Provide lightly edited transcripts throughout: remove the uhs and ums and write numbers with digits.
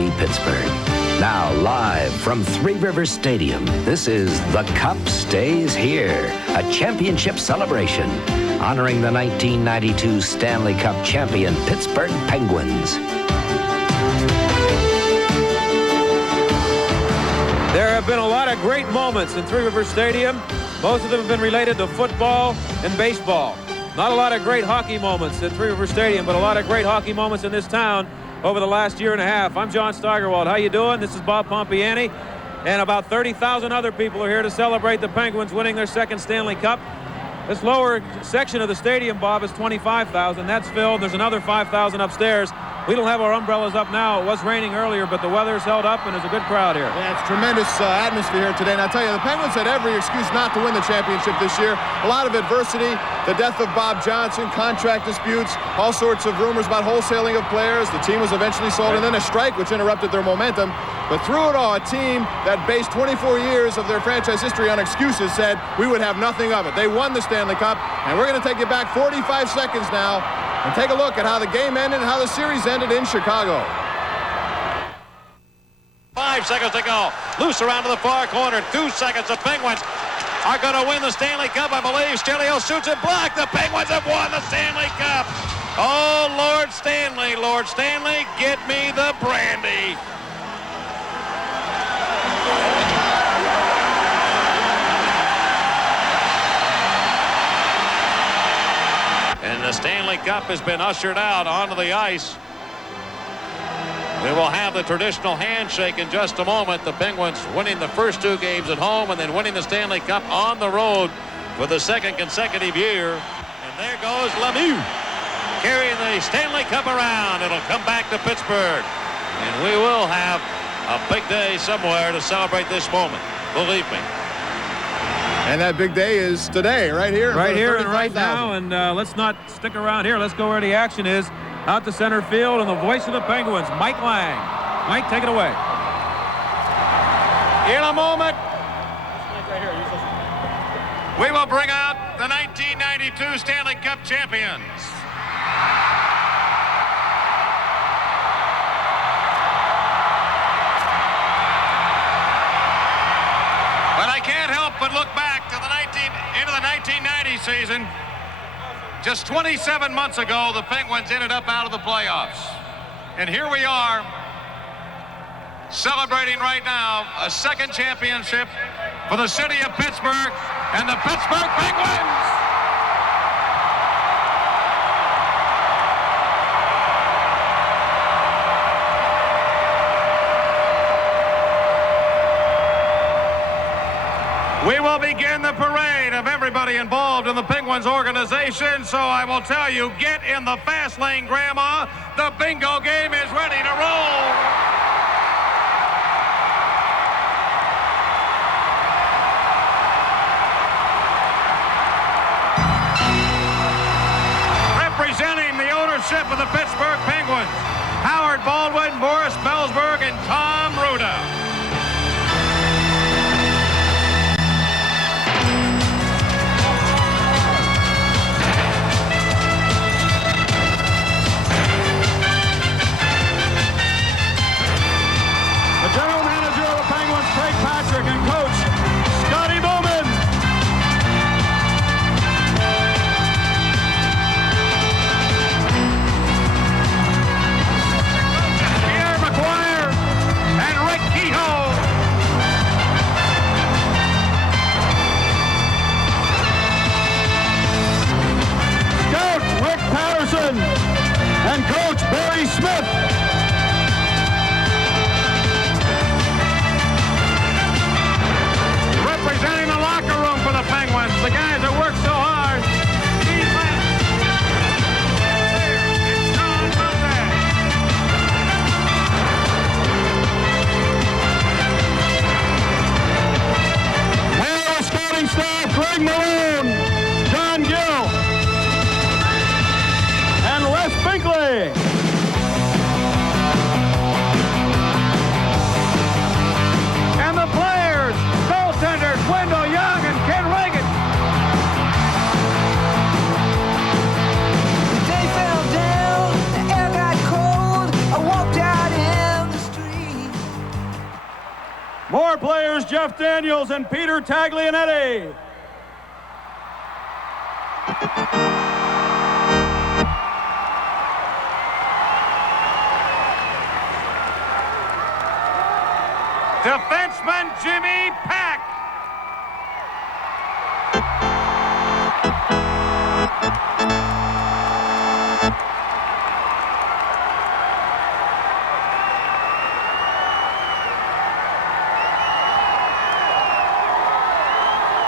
TV Pittsburgh. Now live from Three Rivers Stadium, this is The Cup Stays Here, a championship celebration honoring the 1992 Stanley Cup champion Pittsburgh Penguins. There have been a lot of great moments in Three Rivers Stadium. Most of them have been related to football and baseball. Not a lot of great hockey moments at Three Rivers Stadium, but a lot of great hockey moments in this town over the last year and a half. I'm John Steigerwald. How you doing? This is Bob Pompiani. And about 30,000 other people are here to celebrate the Penguins winning their second Stanley Cup. This lower section of the stadium, Bob, is 25,000. That's filled. There's another 5,000 upstairs. We don't have our umbrellas up now. It was raining earlier, but the weather's held up, and there's a good crowd here. Yeah, it's tremendous atmosphere here today. And I'll tell you, the Penguins had every excuse not to win the championship this year. A lot of adversity, the death of Bob Johnson, contract disputes, all sorts of rumors about wholesaling of players. The team was eventually sold, and then a strike, which interrupted their momentum. But through it all, a team that based 24 years of their franchise history on excuses said we would have nothing of it. They won the Stanley Cup, and we're going to take you back 45 seconds now and take a look at how the game ended and how the series ended in Chicago. 5 seconds to go. Loose around to the far corner. 2 seconds. The Penguins are going to win the Stanley Cup, I believe. Stelio shoots it blocked. The Penguins have won the Stanley Cup. Oh, Lord Stanley, get me the brandy. And the Stanley Cup has been ushered out onto the ice. We will have the traditional handshake in just a moment. The Penguins winning the first 2 games at home and then winning the Stanley Cup on the road for the second consecutive year. And there goes Lemieux carrying the Stanley Cup around. It'll come back to Pittsburgh. And we will have a big day somewhere to celebrate this moment. Believe me. And that big day is today, right here. Right here and right now. And let's not stick around here. Let's go where the action is. Out to center field, and the voice of the Penguins, Mike Lang. Mike, take it away. In a moment, we will bring out the 1992 Stanley Cup champions. But I can't help but look back to into the 1990 season. Just 27 months ago, the Penguins ended up out of the playoffs. And here we are, celebrating right now a second championship for the city of Pittsburgh and the Pittsburgh Penguins. We will begin the parade of everybody involved in the Penguins organization, so I will tell you, get in the fast lane, Grandma. The bingo game is ready to roll. Representing the ownership of the Pittsburgh Penguins, Howard Baldwin, Boris Belsberg, and Tom Ruda. And coach Scotty Bowman. Pierre McGuire. More players, Jeff Daniels and Peter Taglianetti. Defenseman Jimmy Pack.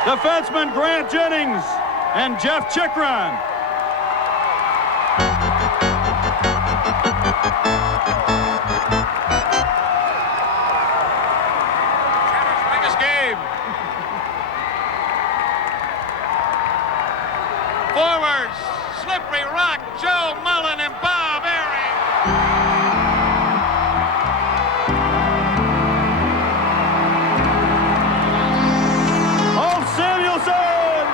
Defenseman Grant Jennings and Jeff Chikrin. Biggest game. Forwards, Slippery Rock, Joe Mullen and Bob Airy. Ulf Samuelsson.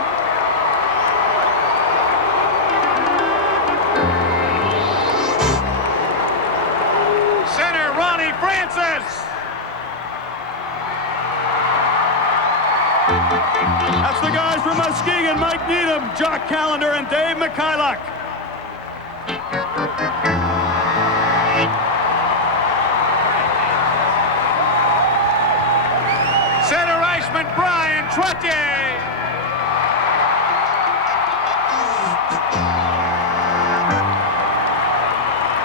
Center Ronnie Francis. That's the guys from Muskegon, Mike Needham, Jock Callender, and Dave Mikhailuk. Center iceman Brian Trottier.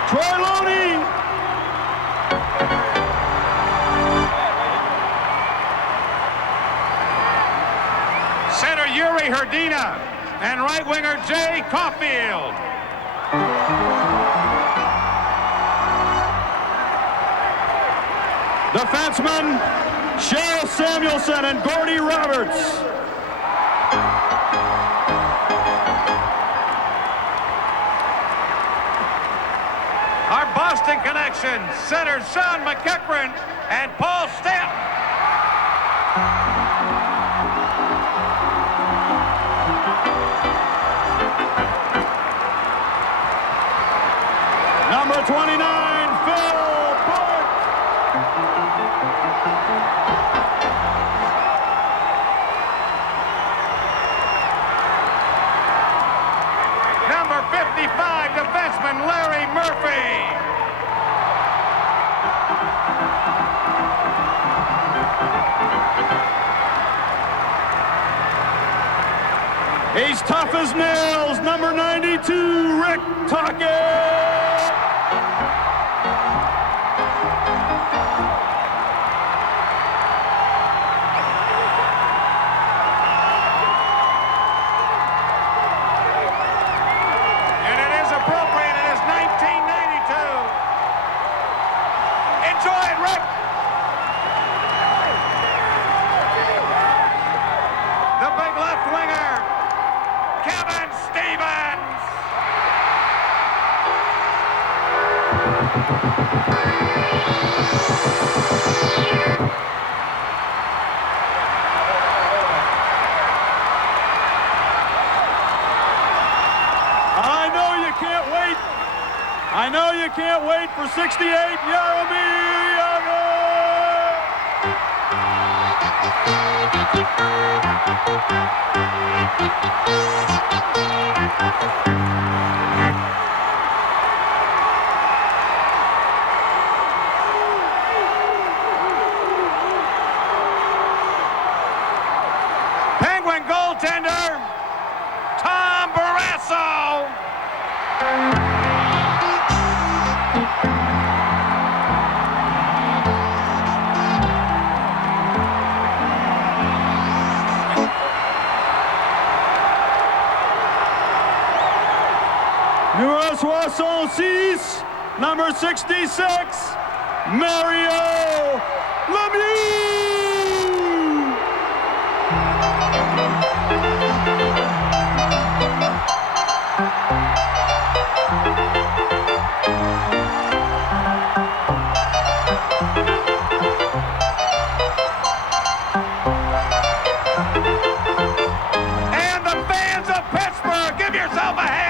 Troy Loney. Center Yuri Herdina and right winger Jay Caulfield. Defenseman Cheryl Samuelson and Gordy Roberts. Our Boston connection, center Sean McEachran and Paul Stamp. Number 29, Phil Burke. Number 55, defenseman Larry Murphy. He's tough as nails, number 92, Rick Tocchet. And it is appropriate, it is 1992. Enjoy it, Rick. The big left winger, Kevin Stevens. I know you can't wait for 68 Jaromir Penguin goaltender, Tom Barrasso. Numéro 66, number 66, Mario Lemieux. And the fans of Pittsburgh, give yourself a hand.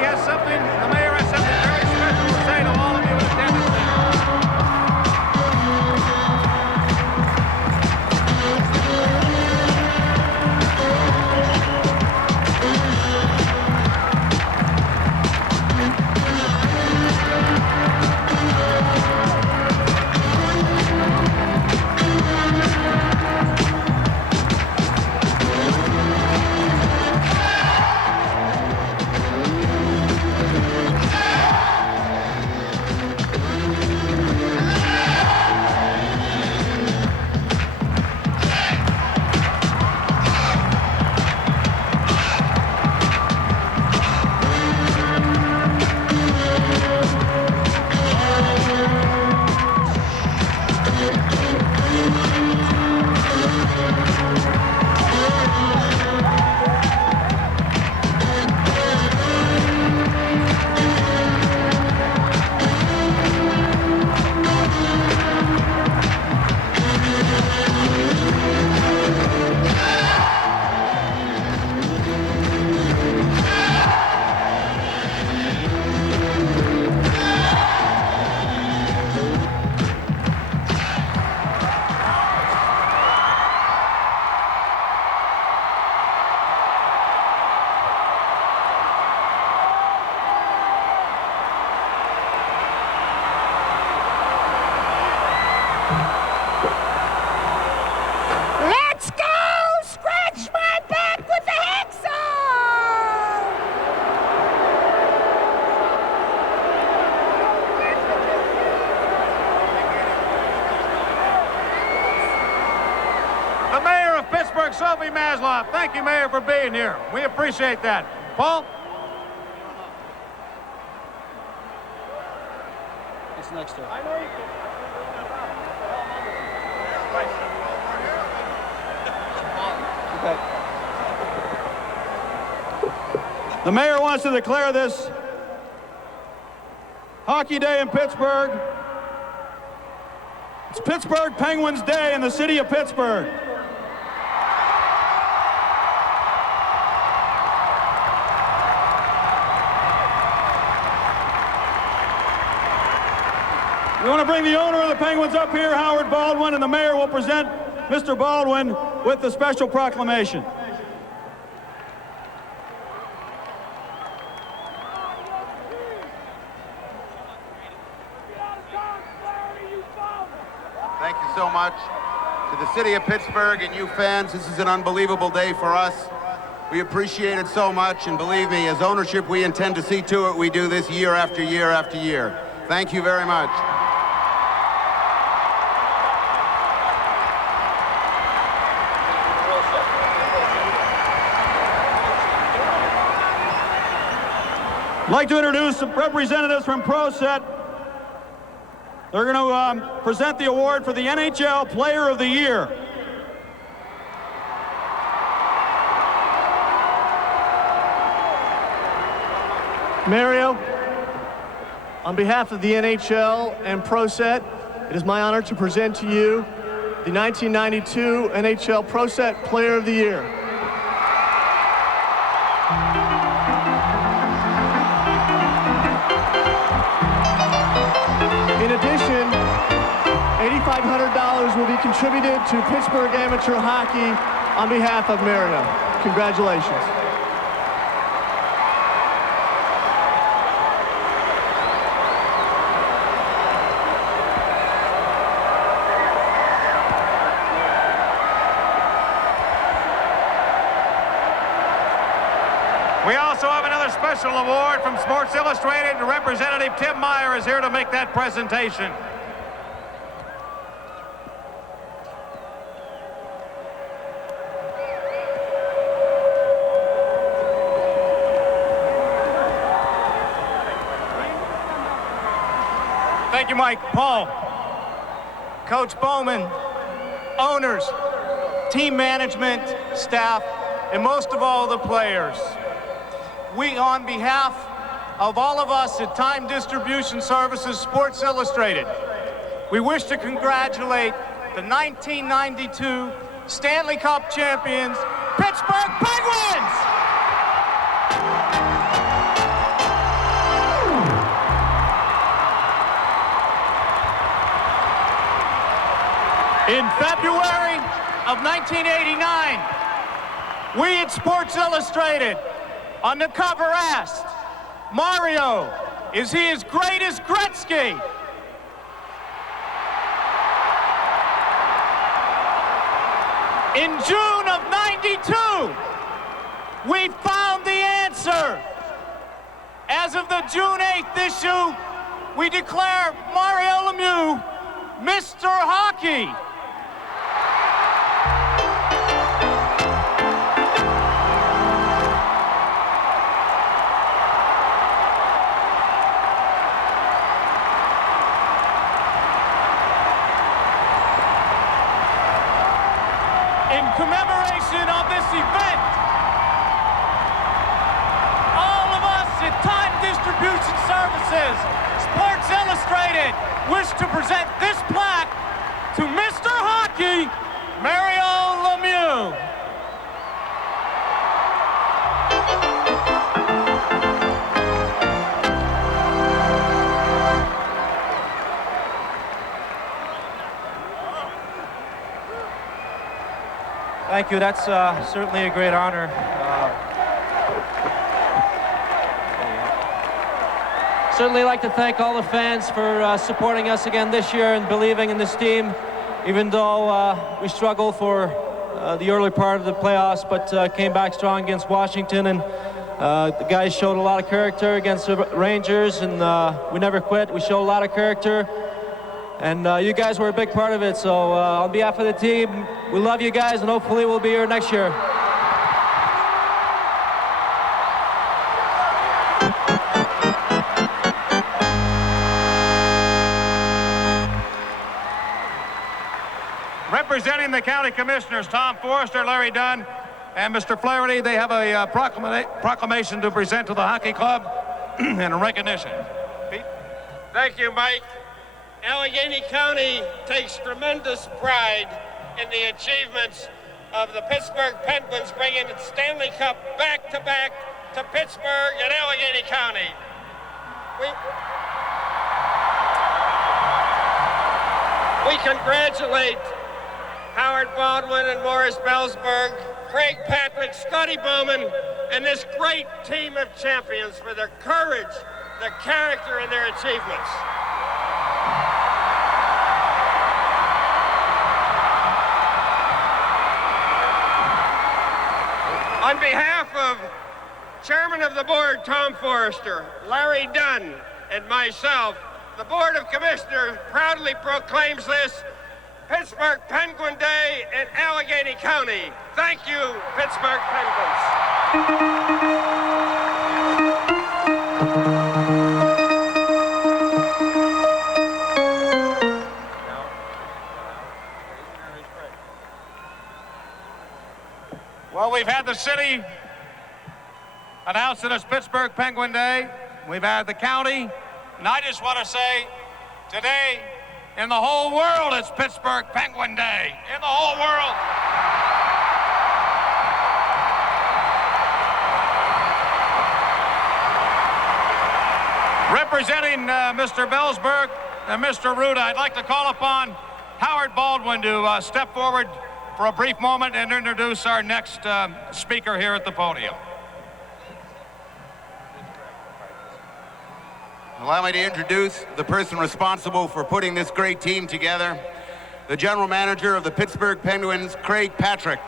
has something, the mayor has something very special to say to all of you in attendance there. Let's go! Scratch my back with the hacksaw! The mayor of Pittsburgh, Sophie Maslow. Thank you, Mayor, for being here. We appreciate that. Paul? It's next to her. I know you can. The mayor wants to declare this Hockey Day in Pittsburgh. It's Pittsburgh Penguins Day in the city of Pittsburgh. We want to bring the owner of the Penguins up here, Howard Baldwin, and the mayor will present Mr. Baldwin with the special proclamation. Thank you so much. To the city of Pittsburgh and you fans, this is an unbelievable day for us. We appreciate it so much, and believe me, as ownership, we intend to see to it we do this year after year after year. Thank you very much. I'd like to introduce some representatives from ProSet. They're going to present the award for the NHL Player of the Year. Mario, on behalf of the NHL and ProSet, it is my honor to present to you the 1992 NHL ProSet Player of the Year. In addition, $8,500 will be contributed to Pittsburgh Amateur Hockey on behalf of Mario. Congratulations. We also have another special award from Sports Illustrated. Representative Tim Meyer is here to make that presentation. Thank you, Mike. Paul, Coach Bowman, owners, team management, staff, and most of all, the players. We, on behalf of all of us at Time Distribution Services Sports Illustrated, we wish to congratulate the 1992 Stanley Cup champions, Pittsburgh Penguins! In February of 1989, we at Sports Illustrated on the cover asked, Mario, is he as great as Gretzky? In June of '92, we found the answer. As of the June 8th issue, we declare Mario Lemieux Mr. Hockey. In commemoration of this event, all of us at Time Distribution Services, Sports Illustrated, wish to present this plaque to Mr. Hockey, Mario Lemieux. Thank you. That's certainly a great honor. Certainly like to thank all the fans for supporting us again this year and believing in this team, even though we struggled for the early part of the playoffs, but came back strong against Washington, and the guys showed a lot of character against the Rangers, and we never quit. We showed a lot of character, and you guys were a big part of it. So on behalf of the team, we love you guys, and hopefully we'll be here next year. Representing the county commissioners, Tom Forrester, Larry Dunn, and Mr. Flaherty, they have a proclamation to present to the hockey club in recognition. Pete? Thank you, Mike. Allegheny County takes tremendous pride in the achievements of the Pittsburgh Penguins, bringing the Stanley Cup back-to-back to Pittsburgh and Allegheny County. We congratulate Howard Baldwin and Morris Bellsberg, Craig Patrick, Scotty Bowman, and this great team of champions for their courage, their character, and their achievements. On behalf of Chairman of the Board, Tom Forrester, Larry Dunn, and myself, the Board of Commissioners proudly proclaims this Pittsburgh Penguin Day in Allegheny County. Thank you, Pittsburgh Penguins. Well, we've had the city announce it as Pittsburgh Penguin Day. We've had the county. And I just want to say, today, in the whole world, it's Pittsburgh Penguin Day. In the whole world. Representing Mr. Bellsberg and Mr. Ruda, I'd like to call upon Howard Baldwin to step forward for a brief moment and introduce our next speaker here at the podium. Allow me to introduce the person responsible for putting this great team together, the general manager of the Pittsburgh Penguins, Craig Patrick.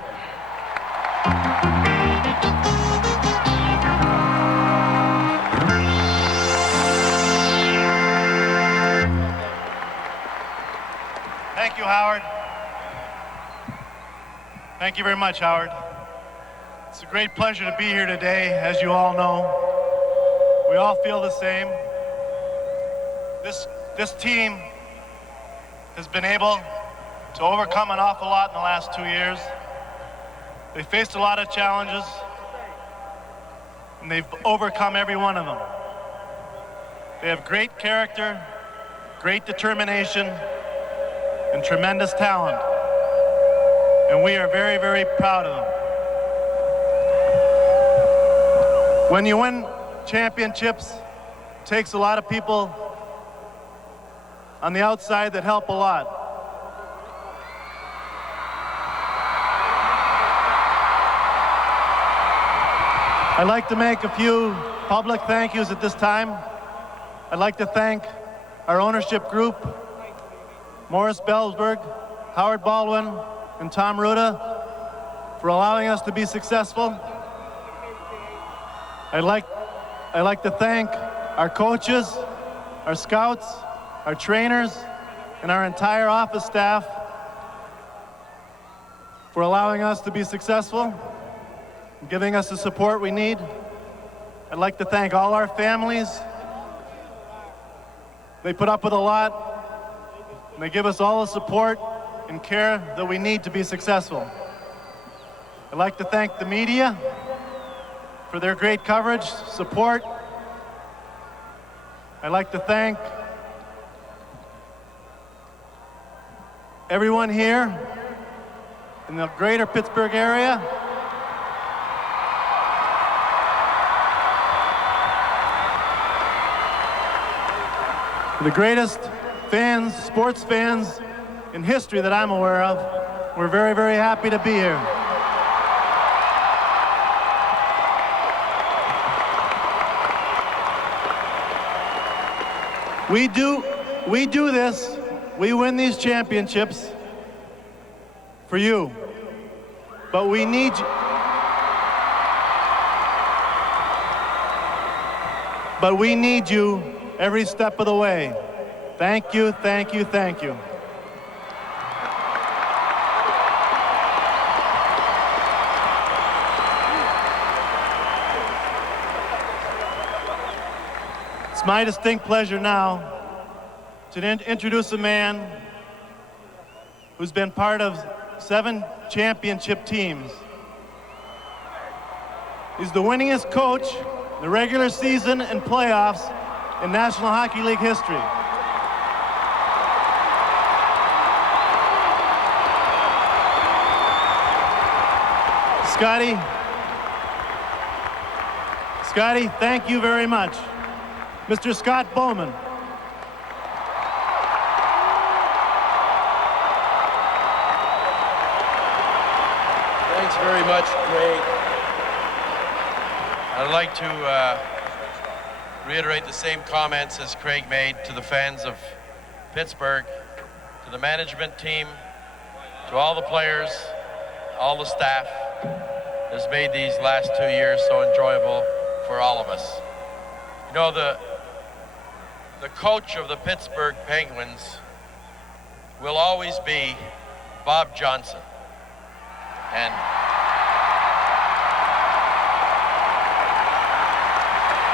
Thank you, Howard. Thank you very much, Howard. It's a great pleasure to be here today, as you all know. We all feel the same. This team has been able to overcome an awful lot in the last 2 years. They faced a lot of challenges, and they've overcome every one of them. They have great character, great determination, and tremendous talent. And we are very, very proud of them. When you win championships, it takes a lot of people on the outside that help a lot. I'd like to make a few public thank yous at this time. I'd like to thank our ownership group, Morris Bellsberg, Howard Baldwin, and Tom Ruda, for allowing us to be successful. I'd like to thank our coaches, our scouts, our trainers, and our entire office staff for allowing us to be successful and giving us the support we need. I'd like to thank all our families. They put up with a lot, and they give us all the support and care that we need to be successful. I'd like to thank the media for their great coverage, support. I'd like to thank everyone here in the greater Pittsburgh area. The greatest fans, sports fans in history that I'm aware of. We're very, very happy to be here. We do this, we win these championships for you, but we need you. But we need you every step of the way. Thank you, thank you, thank you. It's my distinct pleasure now to introduce a man who's been part of 7 championship teams. He's the winningest coach in the regular season and playoffs in National Hockey League history. Scotty, thank you very much. Mr. Scott Bowman. Thanks very much, Craig. I'd like to reiterate the same comments as Craig made to the fans of Pittsburgh, to the management team, to all the players, all the staff that has made these last 2 years so enjoyable for all of us. You know, the coach of the Pittsburgh Penguins will always be Bob Johnson. And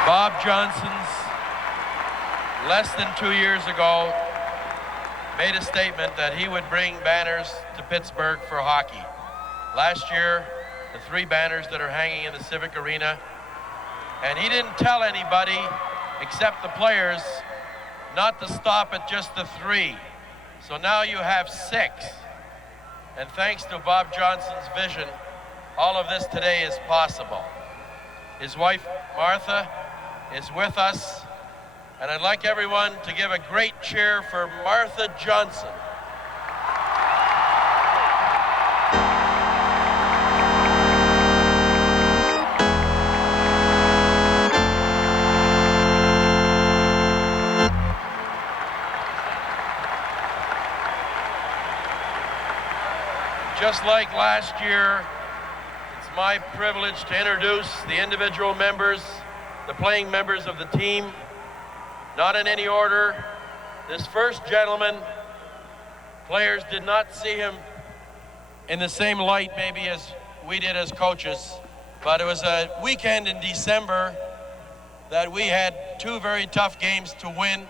Bob Johnson's, less than 2 years ago, made a statement that he would bring banners to Pittsburgh for hockey. Last year, the 3 banners that are hanging in the Civic Arena, and he didn't tell anybody except the players not to stop at just the 3. So now you have 6. And thanks to Bob Johnson's vision, all of this today is possible. His wife, Martha, is with us, and I'd like everyone to give a great cheer for Martha Johnson. Just like last year, it's my privilege to introduce the individual members, the playing members of the team, not in any order. This first gentleman, players did not see him in the same light maybe as we did as coaches, but it was a weekend in December that we had 2 very tough games to win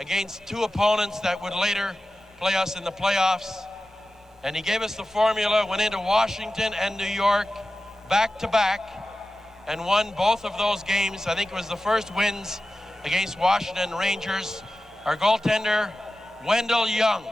against 2 opponents that would later play us in the playoffs. And he gave us the formula, went into Washington and New York back-to-back and won both of those games. I think it was the first wins against Washington Rangers. Our goaltender, Wendell Young.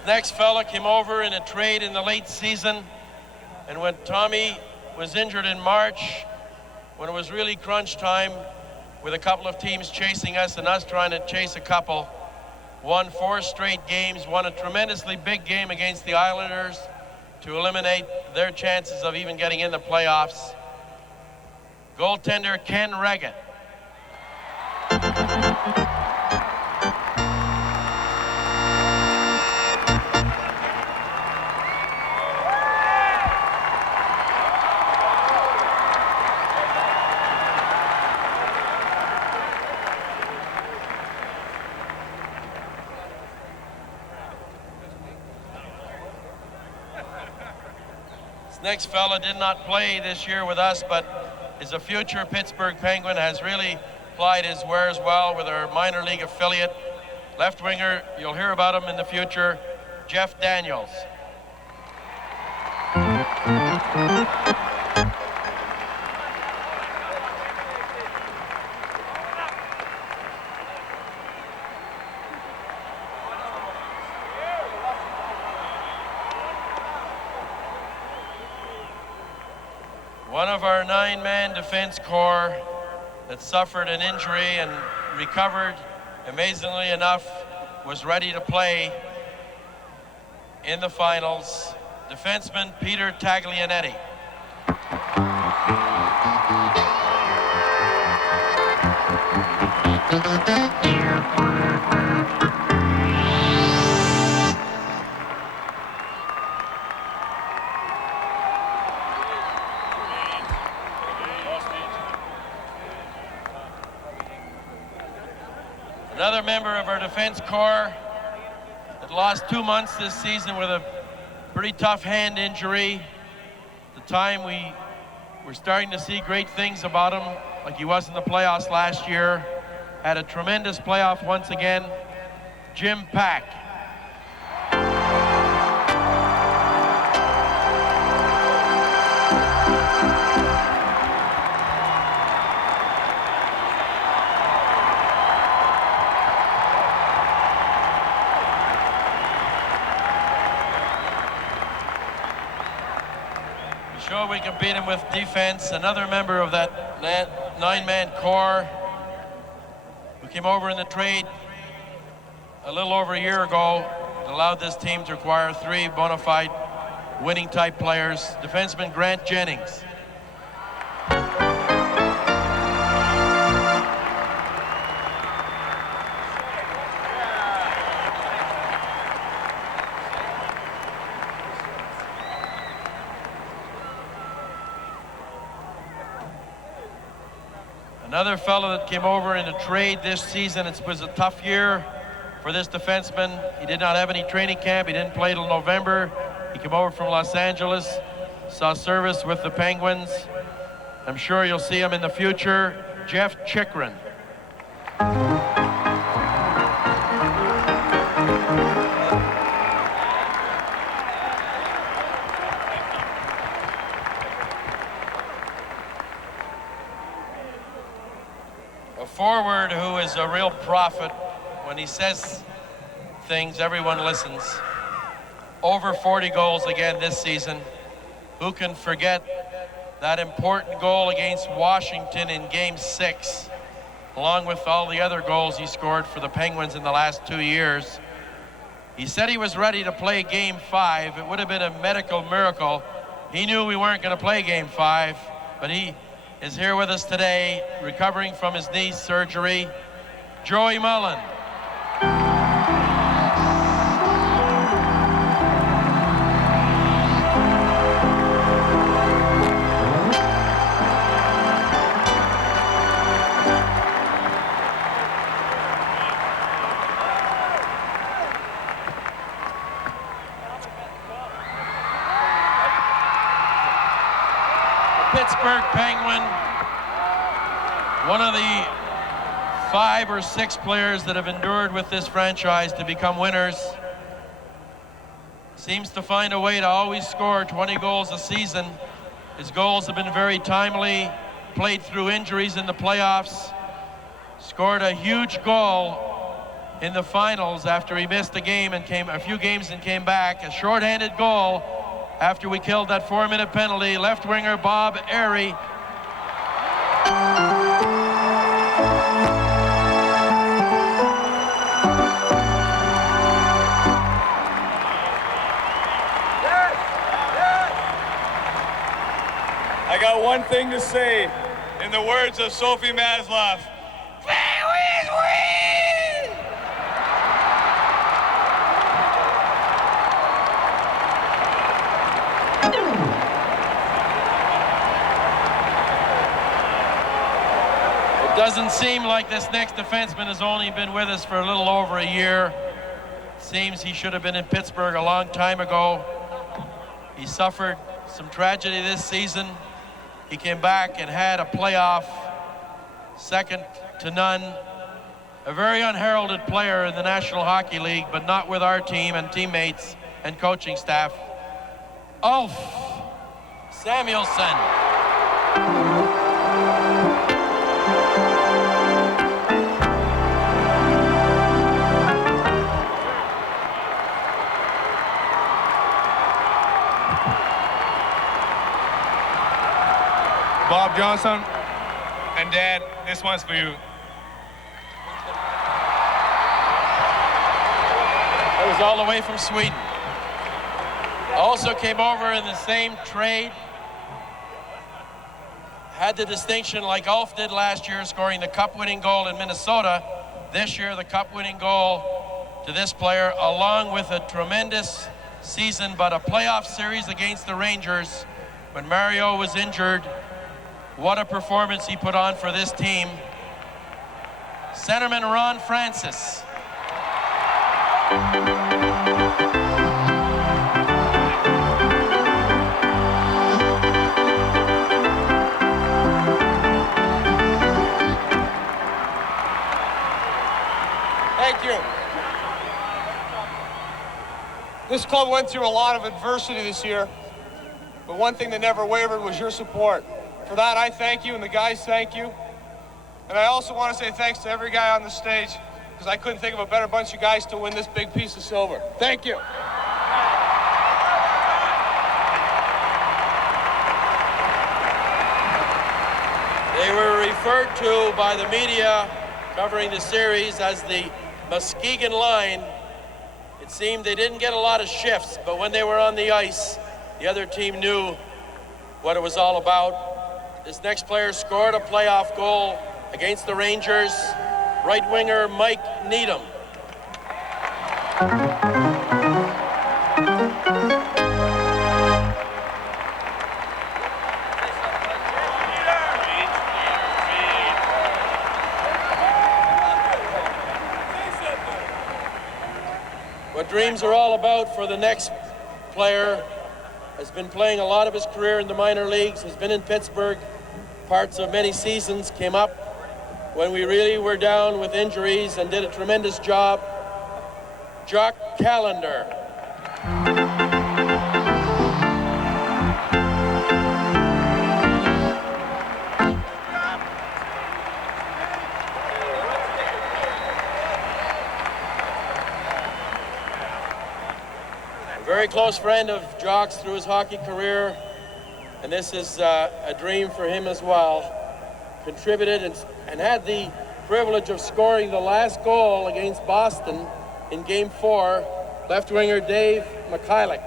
This next fella came over in a trade in the late season, and when Tommy was injured in March, when it was really crunch time, with a couple of teams chasing us and us trying to chase a couple, won 4 straight games, won a tremendously big game against the Islanders to eliminate their chances of even getting in the playoffs. Goaltender Ken Reggett. Next fella did not play this year with us, but is a future Pittsburgh Penguin, has really applied his wares well with our minor league affiliate. Left winger, you'll hear about him in the future, Jeff Daniels. One of our 9-man defense corps that suffered an injury and recovered, amazingly enough, was ready to play in the finals. Defenseman Peter Taglianetti. Another member of our defense corps that lost 2 months this season with a pretty tough hand injury. At the time we were starting to see great things about him, like he was in the playoffs last year. Had a tremendous playoff once again, Jim Pack. Sure, we can beat him with defense. Another member of that 9-man corps who came over in the trade a little over a year ago, allowed this team to acquire 3 bona fide winning type players. Defenseman Grant Jennings. Another fellow that came over in a trade this season. It was a tough year for this defenseman. He did not have any training camp. He didn't play till November. He came over from Los Angeles, saw service with the Penguins. I'm sure you'll see him in the future. Jeff Chikrin. Forward who is a real prophet. When he says things, everyone listens. Over 40 goals again this season. Who can forget that important goal against Washington in Game 6, along with all the other goals he scored for the Penguins in the last 2 years. He said he was ready to play Game 5. It would have been a medical miracle. He knew we weren't going to play Game 5, but he is here with us today, recovering from his knee surgery, Joey Mullen. Pittsburgh Penguin, one of the 5 or 6 players that have endured with this franchise to become winners. Seems to find a way to always score 20 goals a season. His goals have been very timely, played through injuries in the playoffs, scored a huge goal in the finals after he missed a game and a few games and came back. A shorthanded goal after we killed that 4-minute penalty. Left winger Bob Airy. I got one thing to say. In the words of Sophie Maslow, Penguins win! It doesn't seem like this next defenseman has only been with us for a little over a year. It seems he should have been in Pittsburgh a long time ago. He suffered some tragedy this season. He came back and had a playoff, second to none. A very unheralded player in the National Hockey League, but not with our team and teammates and coaching staff. Ulf Samuelsson. Bob Johnson and Dad, this one's for you. That was all the way from Sweden. Also came over in the same trade. Had the distinction like Ulf did last year, scoring the cup-winning goal in Minnesota. This year, the cup-winning goal to this player, along with a tremendous season, but a playoff series against the Rangers when Mario was injured. What a performance he put on for this team. Centerman Ron Francis. Thank you. This club went through a lot of adversity this year, but one thing that never wavered was your support. For that, I thank you, and the guys thank you. And I also want to say thanks to every guy on the stage, because I couldn't think of a better bunch of guys to win this big piece of silver. Thank you. They were referred to by the media covering the series as the Muskegon line. It seemed they didn't get a lot of shifts, but when they were on the ice, the other team knew what it was all about. This next player scored a playoff goal against the Rangers, right winger Mike Needham. What dreams are all about for the next player has been playing a lot of his career in the minor leagues, has been in Pittsburgh parts of many seasons, came up when we really were down with injuries and did a tremendous job. Jock Callender. A very close friend of Jock's through his hockey career, and this is a dream for him as well. Contributed and had the privilege of scoring the last goal against Boston in Game 4, left winger Dave Mikhailuk.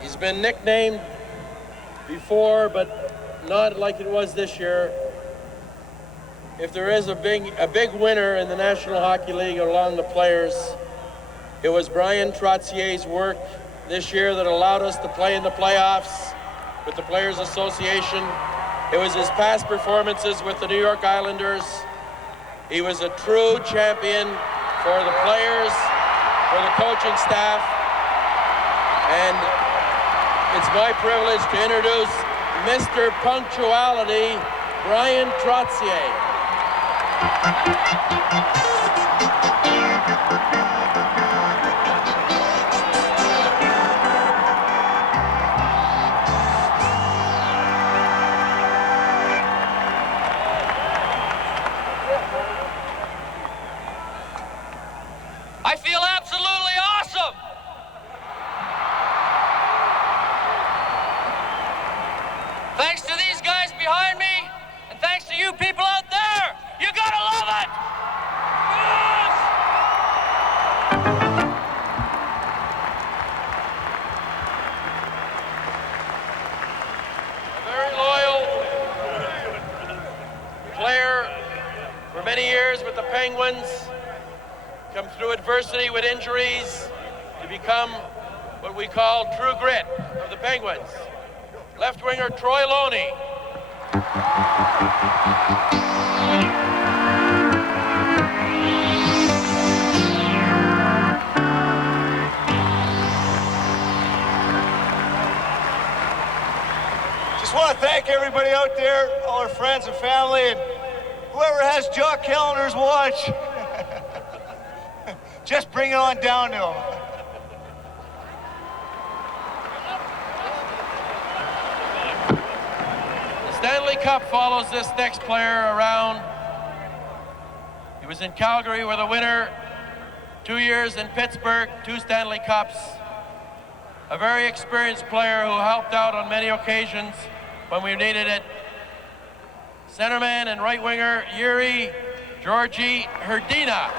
He's been nicknamed before, but not like it was this year. If there is a big winner in the National Hockey League along the players, it was Brian Trotzier's work this year that allowed us to play in the playoffs with the Players Association. It was his past performances with the New York Islanders. He was a true champion for the players, for the coaching staff, and it's my privilege to introduce Mr. Punctuality, Brian Trotzier. I feel absolutely awesome. Thanks to these guys behind me, and thanks to you people out there. You gotta love it. Yes! A very loyal player for many years with the Penguins. Come through adversity with injuries to become what we call true grit of the Penguins. Left winger Troy Loney. Just want to thank everybody out there, all our friends and family, and whoever has Jock Callender's watch. Just bring it on down to him. The Stanley Cup follows this next player around. He was in Calgary with a winner, 2 years in Pittsburgh, 2 Stanley Cups. A very experienced player who helped out on many occasions when we needed it. Centerman and right winger Yuri Georgi Herdina.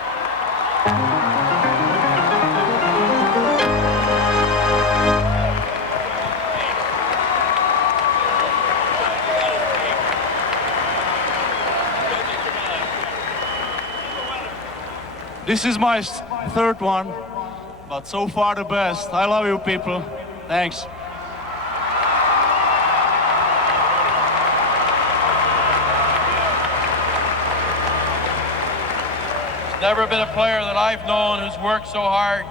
This is my third one, but so far the best. I love you people. Thanks. There's never been a player that I've known who's worked so hard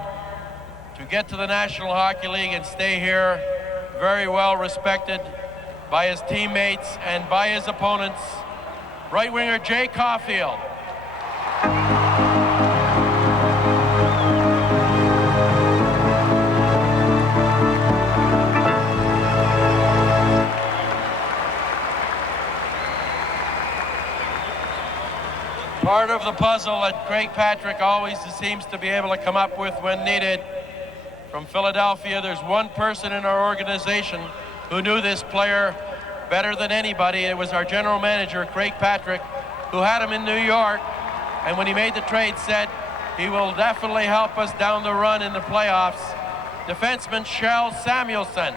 to get to the National Hockey League and stay here. Very well respected by his teammates and by his opponents. Right winger Jay Caulfield. Part of the puzzle that Craig Patrick always seems to be able to come up with when needed. From Philadelphia, there's one person in our organization who knew this player better than anybody. It was our general manager, Craig Patrick, who had him in New York, and when he made the trade said he will definitely help us down the run in the playoffs. Defenseman Shel Samuelson.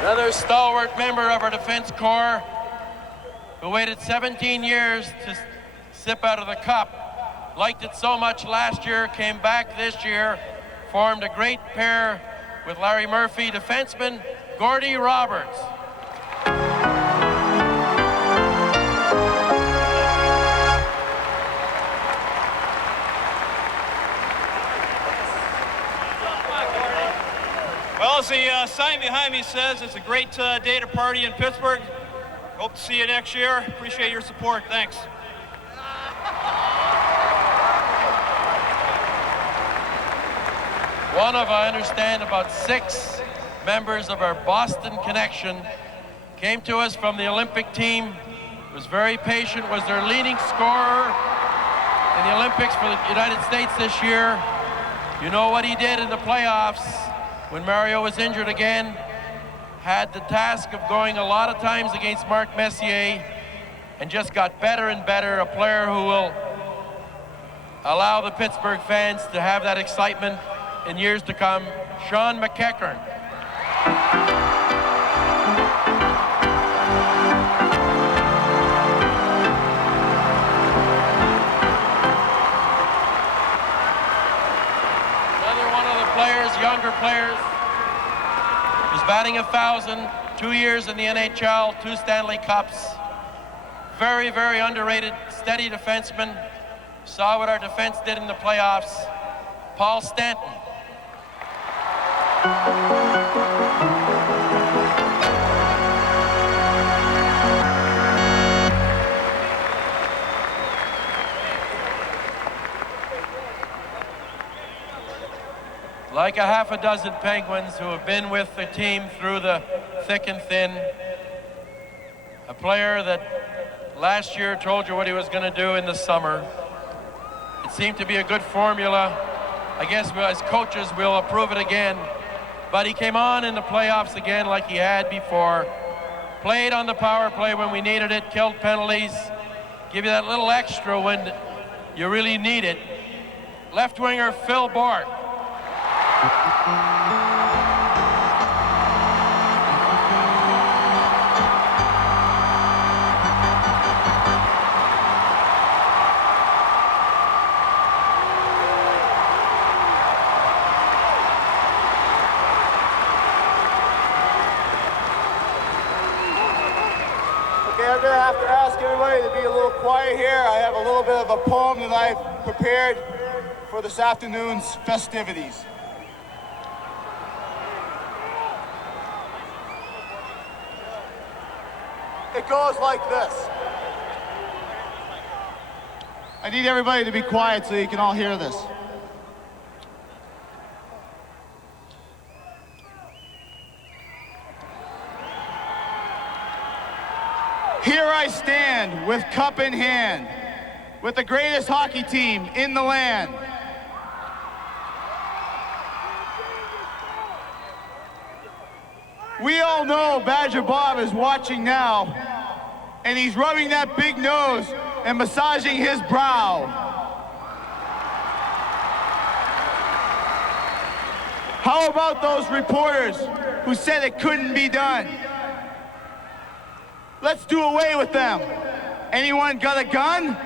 Another stalwart member of our defense corps who waited 17 years to sip out of the cup. Liked it so much last year, came back this year, formed a great pair with Larry Murphy, defenseman Gordy Roberts. Well, as the sign behind me says, it's a great day to party in Pittsburgh. Hope to see you next year. Appreciate your support. Thanks. One of, I understand, about 6 members of our Boston connection came to us from the Olympic team, was very patient, was their leading scorer in the Olympics for the United States this year. You know what he did in the playoffs when Mario was injured again. Had the task of going a lot of times against Mark Messier and just got better and better. A player who will allow the Pittsburgh fans to have that excitement in years to come, Sean McEachern. Another one of the players, younger players, was batting 1,000, 2 years in the NHL, 2 Stanley Cups. Very, very underrated, steady defenseman. Saw what our defense did in the playoffs. Paul Stanton. Like a half a dozen Penguins who have been with the team through the thick and thin, a player that last year told you what he was going to do in the summer. It seemed to be a good formula. I guess as coaches we'll approve it again, but he came on in the playoffs again like he had before. Played on the power play when we needed it, killed penalties, give you that little extra when you really need it. Left winger Phil Bourque. I'm going to have to ask everybody to be a little quiet here. I have a little bit of a poem that I've prepared for this afternoon's festivities. It goes like this. I need everybody to be quiet so you can all hear this. Here I stand with cup in hand, with the greatest hockey team in the land. We all know Badger Bob is watching now, and he's rubbing that big nose and massaging his brow. How about those reporters who said it couldn't be done? Let's do away with them. Anyone got a gun?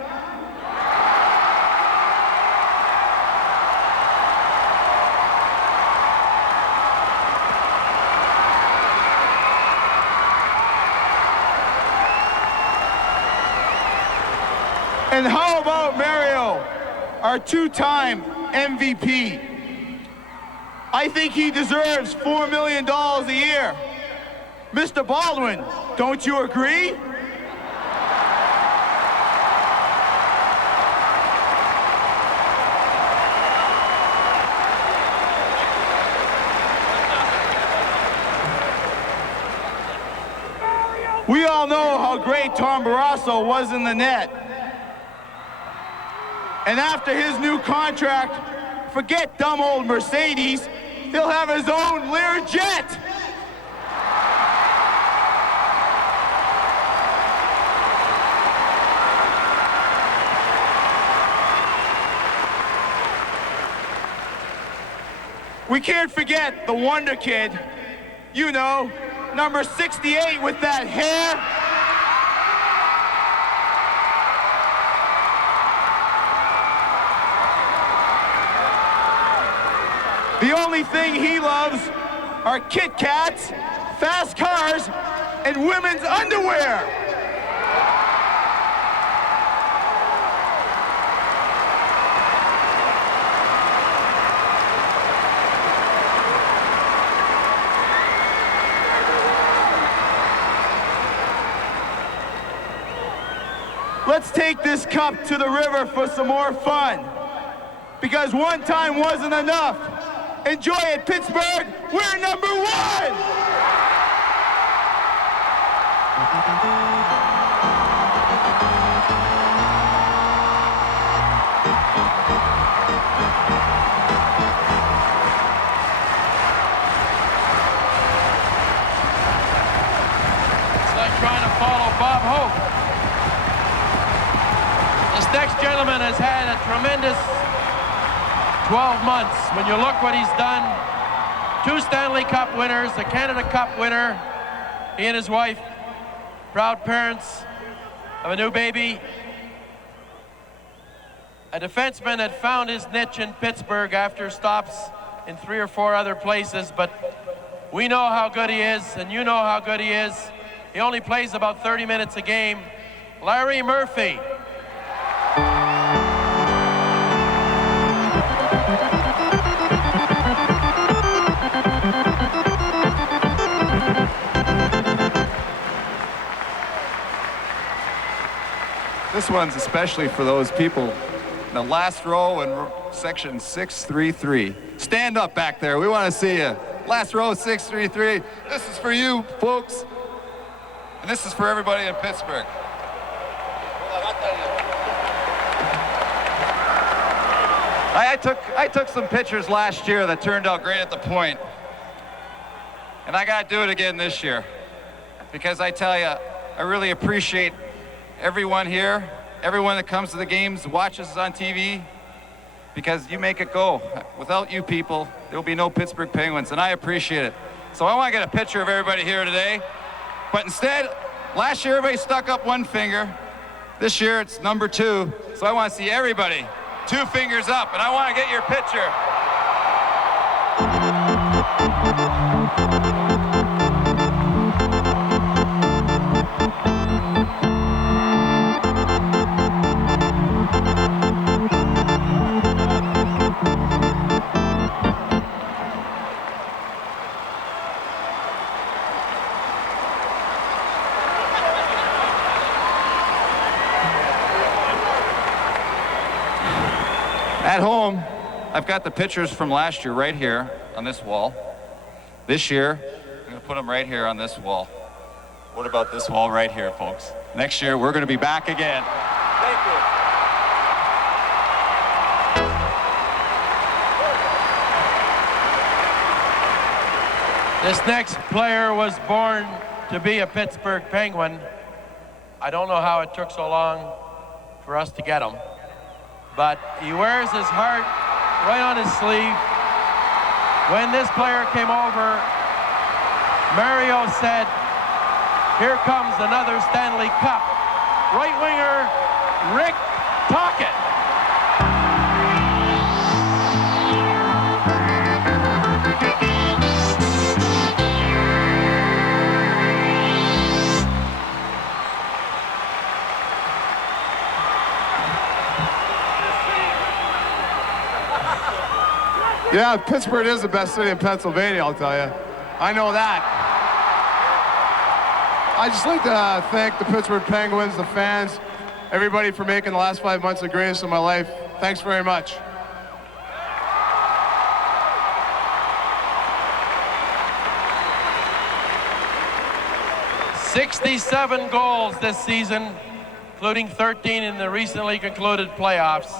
And how about Mario, our two-time MVP? I think he deserves $4 million a year. Mr. Baldwin, don't you agree? We all know how great Tom Barrasso was in the net. And after his new contract, forget dumb old Mercedes, he'll have his own Learjet. We can't forget the Wonder Kid, you know, number 68 with that hair. The only thing he loves are Kit Kats, fast cars, and women's underwear. Let's take this cup to the river for some more fun. Because one time wasn't enough. Enjoy it, Pittsburgh. We're number one! It's like trying to follow Bob Hope. This next gentleman has had a tremendous 12 months. When you look what he's done, 2 Stanley Cup winners, a Canada Cup winner, he and his wife, proud parents of a new baby, a defenseman that found his niche in Pittsburgh after stops in 3 or 4 other places, but we know how good he is, and you know how good he is. He only plays about 30 minutes a game. Larry Murphy. This one's especially for those people in the last row in section 633. Stand up back there. We want to see you. Last row, 633. This is for you, folks. And this is for everybody in Pittsburgh. I took some pictures last year that turned out great at the point. And I got to do it again this year. Because I tell you, I really appreciate everyone here, everyone that comes to the games, watches us on TV, because you make it go. Without you people, there will be no Pittsburgh Penguins, and I appreciate it. So I want to get a picture of everybody here today. But instead, last year everybody stuck up one finger. This year it's number 2. So I want to see everybody 2 fingers up, and I want to get your picture. At home, I've got the pictures from last year right here on this wall. This year, I'm going to put them right here on this wall. What about this wall right here, folks? Next year, we're going to be back again. Thank you. This next player was born to be a Pittsburgh Penguin. I don't know how it took so long for us to get him. But he wears his heart right on his sleeve. When this player came over, Mario said, "Here comes another Stanley Cup." Right winger, Rick Tocchet. Yeah, Pittsburgh is the best city in Pennsylvania, I'll tell you. I know that. I'd just like to thank the Pittsburgh Penguins, the fans, everybody for making the last 5 months the greatest of my life. Thanks very much. "67 goals this season, including 13 in the recently concluded playoffs.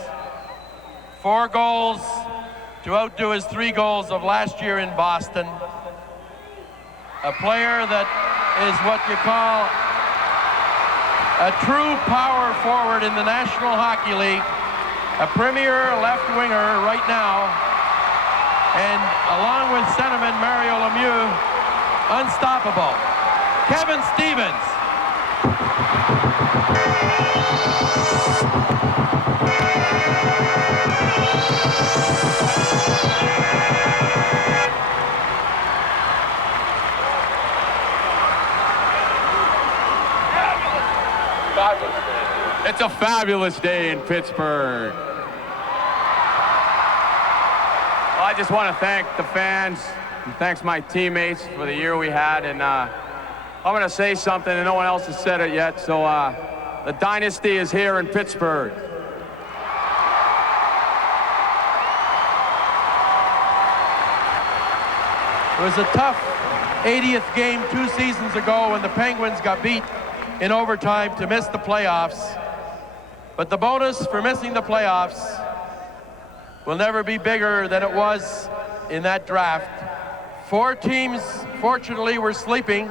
4 goals to outdo his 3 goals of last year in Boston. A player that is what you call a true power forward in the National Hockey League, a premier left winger right now, and along with centerman Mario Lemieux, unstoppable. Kevin Stevens. It's a fabulous day in Pittsburgh. Well, I just want to thank the fans and thanks my teammates for the year we had. And I'm going to say something and no one else has said it yet. So the dynasty is here in Pittsburgh. It was a tough 80th game 2 seasons ago when the Penguins got beat in overtime to miss the playoffs. But the bonus for missing the playoffs will never be bigger than it was in that draft. 4 teams, fortunately, were sleeping.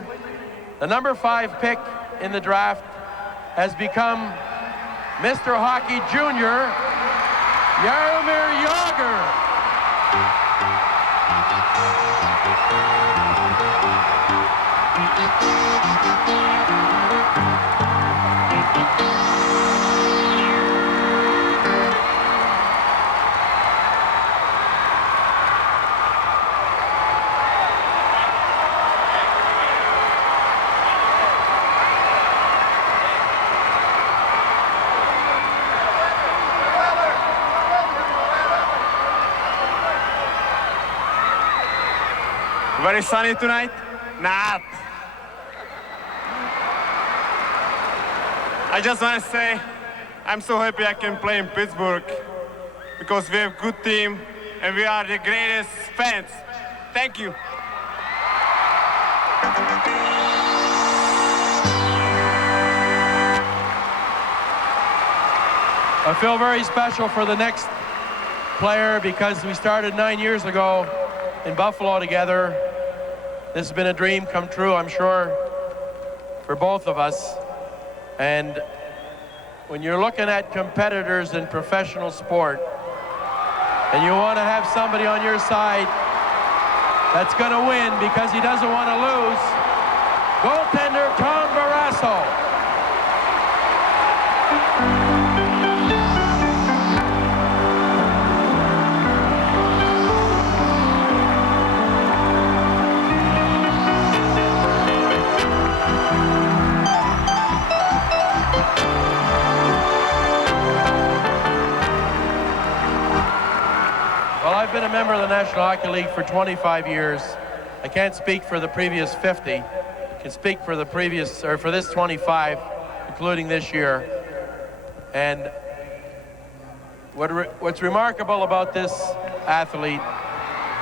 The number 5 pick in the draft has become Mr. Hockey Jr., Jaromir Jagr. Very sunny tonight? Not. I just want to say I'm so happy I can play in Pittsburgh because we have a good team and we are the greatest fans. Thank you. I feel very special for the next player because we started 9 years ago in Buffalo together. This has been a dream come true, I'm sure, for both of us. And when you're looking at competitors in professional sport and you want to have somebody on your side that's going to win because he doesn't want to lose, goaltender Tom Barrasso. Well, I've been a member of the National Hockey League for 25 years. I can't speak for the previous 50. I can speak for the previous, or for this 25, including this year. And what's remarkable about this athlete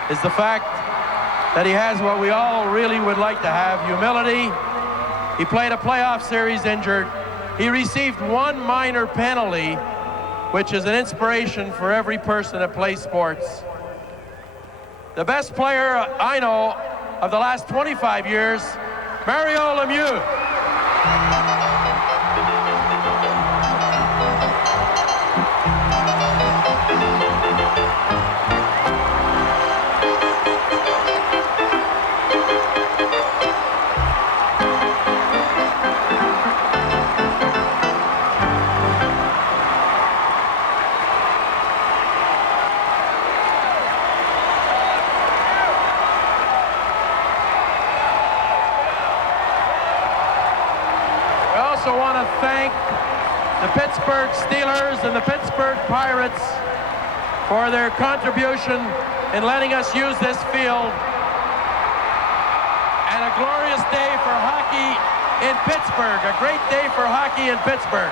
is the fact that he has what we all really would like to have, humility. He played a playoff series injured. He received one minor penalty, which is an inspiration for every person that plays sports. The best player I know of the last 25 years, Mario Lemieux. I also want to thank the Pittsburgh Steelers and the Pittsburgh Pirates for their contribution in letting us use this field. And a glorious day for hockey in Pittsburgh, a great day for hockey in Pittsburgh.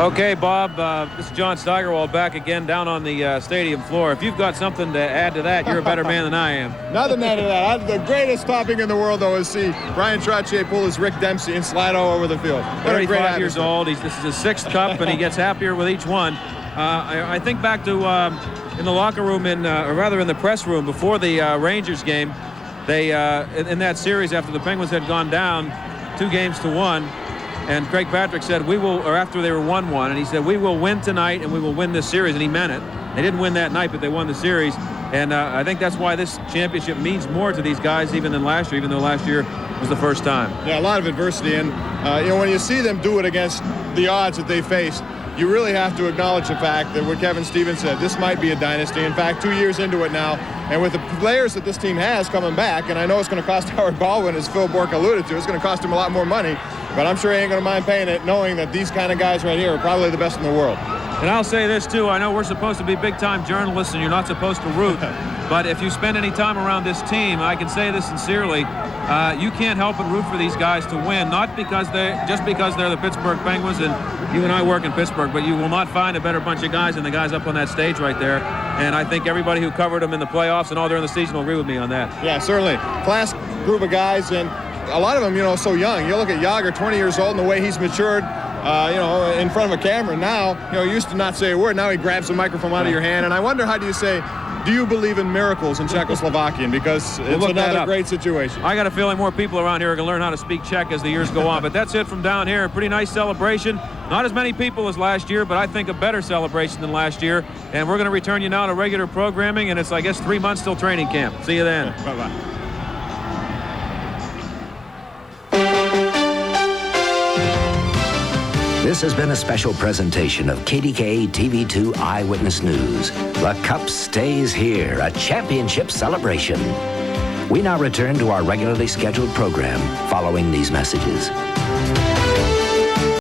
Okay, Bob, this is John Steigerwald back again down on the stadium floor. If you've got something to add to that, you're a better man than I am. Nothing to add to that. The greatest topping in the world, though, is see Brian Trottier pull his Rick Dempsey and slide all over the field. What a great 35 years old. This is his 6th cup, and he gets happier with each one. I think back to in the locker room, or rather in the press room before the Rangers game, they in that series after the Penguins had gone down 2-1, and Craig Patrick said, we will, or after they were 1-1, and he said, we will win tonight and we will win this series, and he meant it. They didn't win that night, but they won the series, and I think that's why this championship means more to these guys even than last year, even though last year was the first time. Yeah, a lot of adversity, and when you see them do it against the odds that they faced, you really have to acknowledge the fact that what Kevin Stevens said, this might be a dynasty. In fact, 2 years into it now, and with the players that this team has coming back, and I know it's going to cost Howard Baldwin, as Phil Bourque alluded to, it's going to cost him a lot more money, but I'm sure he ain't going to mind paying it, knowing that these kind of guys right here are probably the best in the world. And I'll say this, too. I know we're supposed to be big-time journalists, and you're not supposed to root. But if you spend any time around this team, I can say this sincerely, you can't help but root for these guys to win, not because just because they're the Pittsburgh Penguins, and you and I work in Pittsburgh, but you will not find a better bunch of guys than the guys up on that stage right there. And I think everybody who covered them in the playoffs and all during the season will agree with me on that. Yeah, certainly. Class group of guys, and a lot of them, so young. You look at Jágr, 20 years old, and the way he's matured, in front of a camera now, he used to not say a word. Now he grabs the microphone out of your hand. And I wonder, how do you say, do you believe in miracles in Czechoslovakian? Because it's another great situation. I got a feeling more people around here are going to learn how to speak Czech as the years go on. But that's it from down here. A pretty nice celebration. Not as many people as last year, but I think a better celebration than last year. And we're going to return you now to regular programming. And it's, I guess, 3 months till training camp. See you then. Bye-bye. This has been a special presentation of KDKA TV2 Eyewitness News. The Cup stays here, a championship celebration. We now return to our regularly scheduled program following these messages.